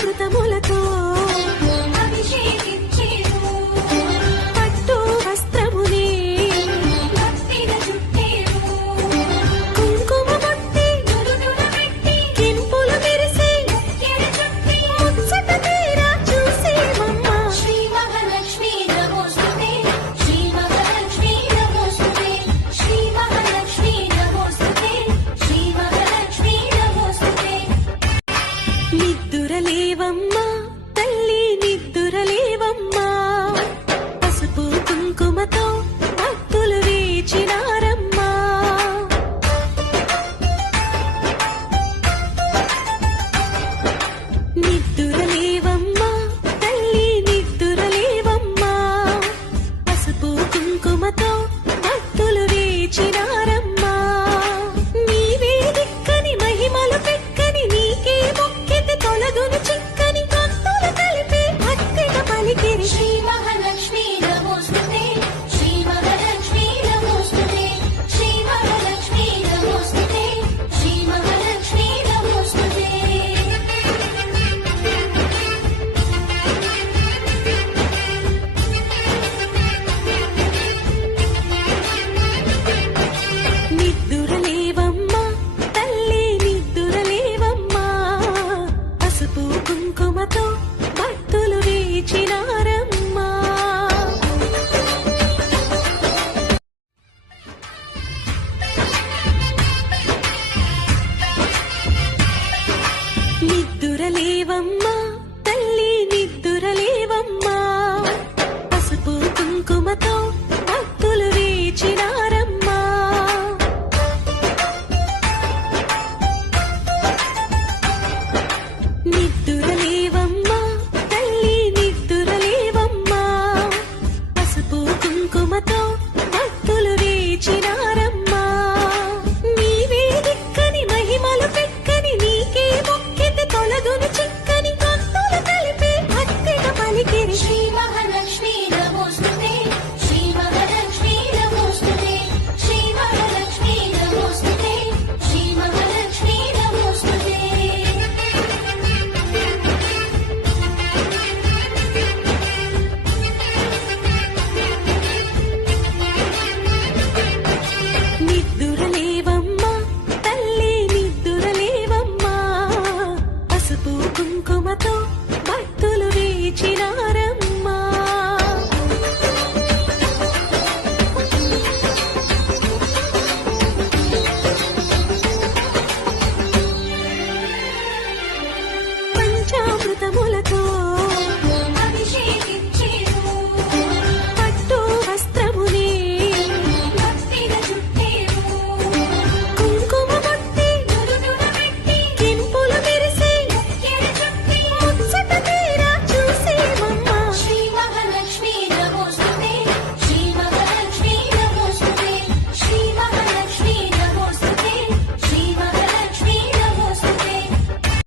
కృతములతో 都。